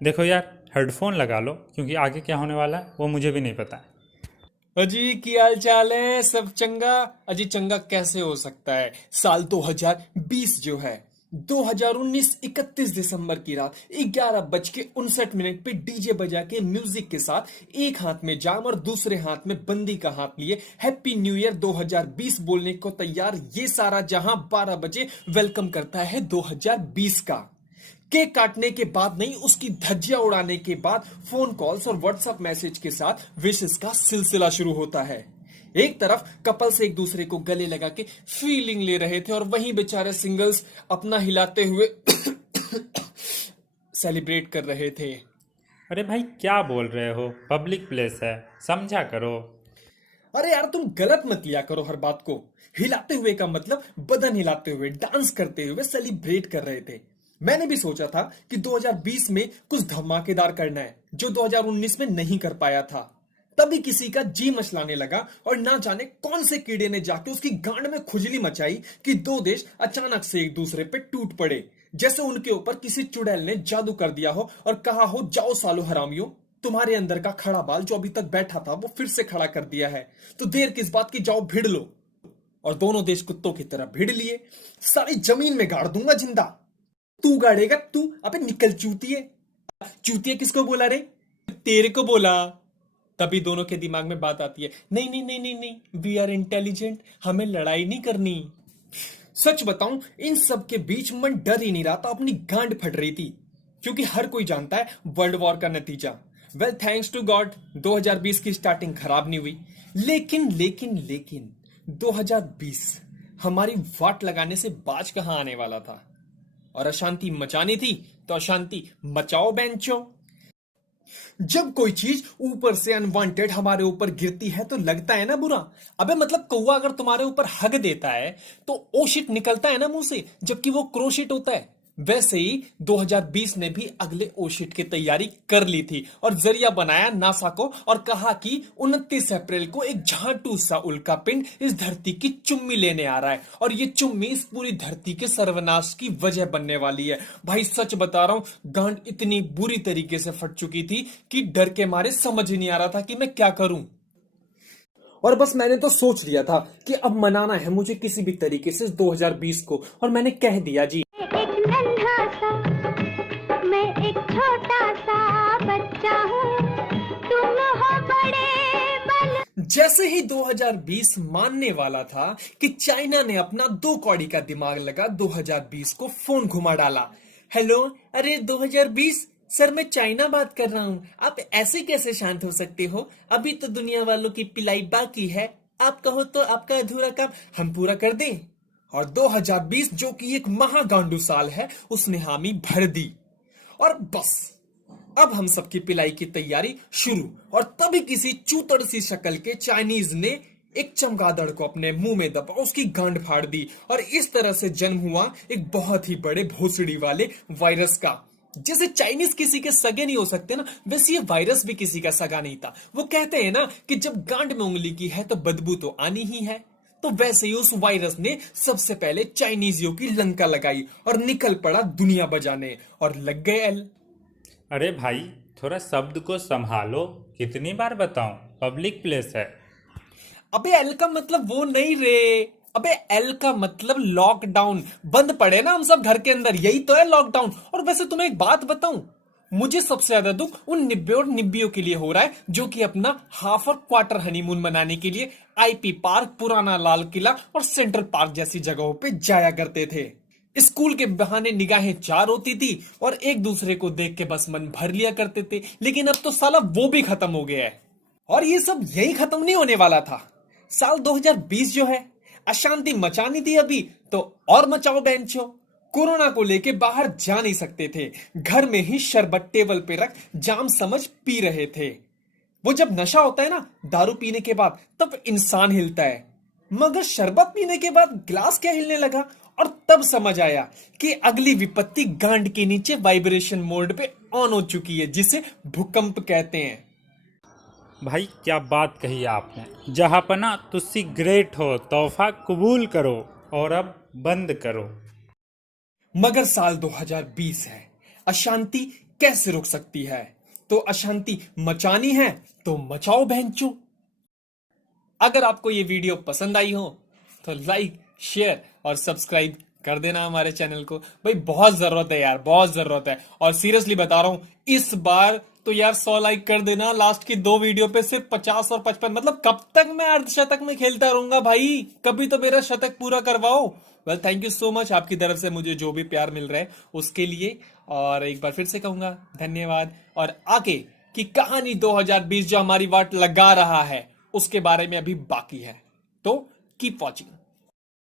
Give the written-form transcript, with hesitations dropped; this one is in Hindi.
देखो यार, हेडफोन लगा लो क्योंकि आगे क्या होने वाला है वो मुझे भी नहीं पता है। अजी की हाल चाल है? सब चंगा? अजी चंगा कैसे हो सकता है? साल 2020 जो है, 2019 31 दिसंबर की रात 11:59 पे डीजे बजा के म्यूजिक के साथ एक हाथ में जाम और दूसरे हाथ में बंदी का हाथ लिए हैप्पी न्यू ईयर 2020 बोलने को तैयार ये सारा जहां 12 बजे वेलकम करता है 2020 का। केक काटने के बाद नहीं, उसकी धज्जियां उड़ाने के बाद फोन कॉल्स और व्हाट्सएप मैसेज के साथ विशेस का सिलसिला शुरू होता है। एक तरफ कपल्स एक दूसरे को गले लगा के फीलिंग ले रहे थे और वहीं बेचारे सिंगल्स अपना हिलाते हुए सेलिब्रेट कर रहे थे। अरे भाई, क्या बोल रहे हो? पब्लिक प्लेस है, समझा करो। अरे यार, तुम गलत मत लिया करो हर बात को। हिलाते हुए का मतलब बदन हिलाते हुए, डांस करते हुए सेलिब्रेट कर रहे थे। मैंने भी सोचा था कि 2020 में कुछ धमाकेदार करना है जो 2019 में नहीं कर पाया था। तभी किसी का जी मचलाने लगा और ना जाने कौन से कीड़े ने जाके उसकी गांड में खुजली मचाई कि दो देश अचानक से एक दूसरे पे टूट पड़े, जैसे उनके ऊपर किसी चुड़ैल ने जादू कर दिया हो और कहा हो, जाओ सालो हरामियों, तुम्हारे अंदर का खड़ा बाल जो अभी तक बैठा था वो फिर से खड़ा कर दिया है, तो देर किस बात की, जाओ भिड़ लो। और दोनों देश कुत्तों की तरह भिड़ लिए। सारी जमीन में गाड़ दूंगा जिंदा। तू गाड़ेगा तू? अबे निकल चूतिए। चूतिए किसको बोला रे? तेरे को बोला। तभी दोनों के दिमाग में बात आती है, नहीं नहीं नहीं नहीं नहीं, वी आर इंटेलिजेंट, हमें लड़ाई नहीं करनी। सच बताऊं, इन सब के बीच मन डर ही नहीं रहा था, अपनी गांड फट रही थी। क्योंकि हर कोई जानता है वर्ल्ड वॉर का नतीजा। वेल, थैंक्स टू गॉड 2020 की स्टार्टिंग खराब नहीं हुई। लेकिन 2020 हमारी वाट लगाने से बाज कहां आने वाला था। और अशांति मचानी थी तो अशांति मचाओ बेंचो। जब कोई चीज ऊपर से अनवांटेड हमारे ऊपर गिरती है तो लगता है ना बुरा। अबे मतलब कौवा अगर तुम्हारे ऊपर हग देता है तो ओशिट निकलता है ना मुंह से, जबकि वो क्रोशिट होता है। वैसे ही 2020 ने भी अगले ओशिट की तैयारी कर ली थी और जरिया बनाया नासा को और कहा कि 29 अप्रैल को एक झाटू सा उल्का पिंड इस धरती की चुम्मी लेने आ रहा है और ये चुम्मी इस पूरी धरती के सर्वनाश की वजह बनने वाली है। भाई सच बता रहा हूं, गांड इतनी बुरी तरीके से फट चुकी थी कि डर के मारे समझ ही नहीं आ रहा था कि मैं क्या करूं। और बस मैंने तो सोच लिया था कि अब मनाना है मुझे किसी भी तरीके से इस 2020 को, और मैंने कह दिया जी। एक नन्हा सा, मैं एक छोटा सा बच्चा हूँ, तुम हो बड़े बल। जैसे ही 2020 मानने वाला था कि चाइना ने अपना दो कौड़ी का दिमाग लगा 2020 को फोन घुमा डाला। हेलो, अरे 2020 सर, मैं चाइना बात कर रहा हूँ। आप ऐसे कैसे शांत हो सकते हो? अभी तो दुनिया वालों की पिलाई बाकी है। आप कहो तो आपका अधूरा काम हम पूरा कर दें। और 2020 जो कि एक महागांडू साल है, उसने हामी भर दी। और बस अब हम सबकी पिलाई की तैयारी शुरू। और तभी किसी चूतड़ सी शक्ल के चाइनीज ने एक चमगादड़ को अपने मुंह में दबा, उसकी गांड फाड़ दी और इस तरह से जन्म हुआ एक बहुत ही बड़े भोसड़ी वाले वायरस का। जैसे चाइनीज किसी के सगे नहीं हो सकते ना, वैसे ये वायरस भी किसी का सगा नहीं था। वो कहते हैं ना कि जब गांड में उंगली की है तो बदबू तो आनी ही है। तो वैसे ही उस वायरस ने सबसे पहले चाइनीजियों की लंका लगाई और निकल पड़ा दुनिया बजाने, और लग गए एल। अरे भाई, थोड़ा शब्द को संभालो। कितनी बार बताऊं, पब्लिक प्लेस है। अबे एल का मतलब वो नहीं रे। अबे एल का मतलब लॉकडाउन। बंद पड़े ना हम सब घर के अंदर, यही तो है लॉकडाउन। और वैसे तुम्हें एक बात बताऊं, मुझे सबसे ज्यादा दुख उन निब्बे और निब्बियों के लिए हो रहा है जो कि अपना हाफ और क्वार्टर हनीमून मनाने के लिए आईपी पार्क, पुराना लाल किला और सेंट्रल पार्क जैसी जगहों पे जाया करते थे। स्कूल के बहाने निगाहें चार होती थी और एक दूसरे को देख के बस मन भर लिया करते थे। लेकिन अब तो साला वो भी खत्म हो गया है। और ये सब यही खत्म नहीं होने वाला था। साल 2020 जो है, अशांति मचानी थी अभी तो और मचाओ बेंचो। कोरोना को लेके बाहर जा नहीं सकते थे, घर में ही शरबत टेबल पे रख जाम समझ पी रहे थे। वो जब नशा होता है ना दारू पीने के बाद, तब इंसान हिलता है, मगर शरबत पीने के बाद गिलास क्या हिलने लगा। और तब समझ आया कि अगली विपत्ति गांड के नीचे वाइब्रेशन मोड पे ऑन हो चुकी है, जिसे भूकंप कहते हैं। भाई, क्या बात कही आपने। जहापना तुस्सी ग्रेट हो, तोहफा कबूल करो और अब बंद करो। मगर साल 2020 है, अशांति कैसे रुक सकती है? तो अशांति मचानी है तो मचाओ बहनचोद। अगर आपको ये वीडियो पसंद आई हो तो लाइक, शेयर और सब्सक्राइब कर देना हमारे चैनल को। भाई बहुत जरूरत है यार, बहुत जरूरत है। और सीरियसली बता रहा हूं, इस बार तो यार 100 लाइक कर देना। लास्ट की 2 वीडियो पे सिर्फ 50 और 55, मतलब कब तक मैं अर्धशतक में खेलता रहूंगा भाई? कभी तो मेरा शतक पूरा करवाओ। Well, thank you so much आपकी तरफ से मुझे जो भी प्यार मिल रहा है उसके लिए। और एक बार फिर से कहूंगा धन्यवाद। और आगे की कहानी 2020 जो हमारी वाट लगा रहा है उसके बारे में अभी बाकी है, तो कीप वॉचिंग।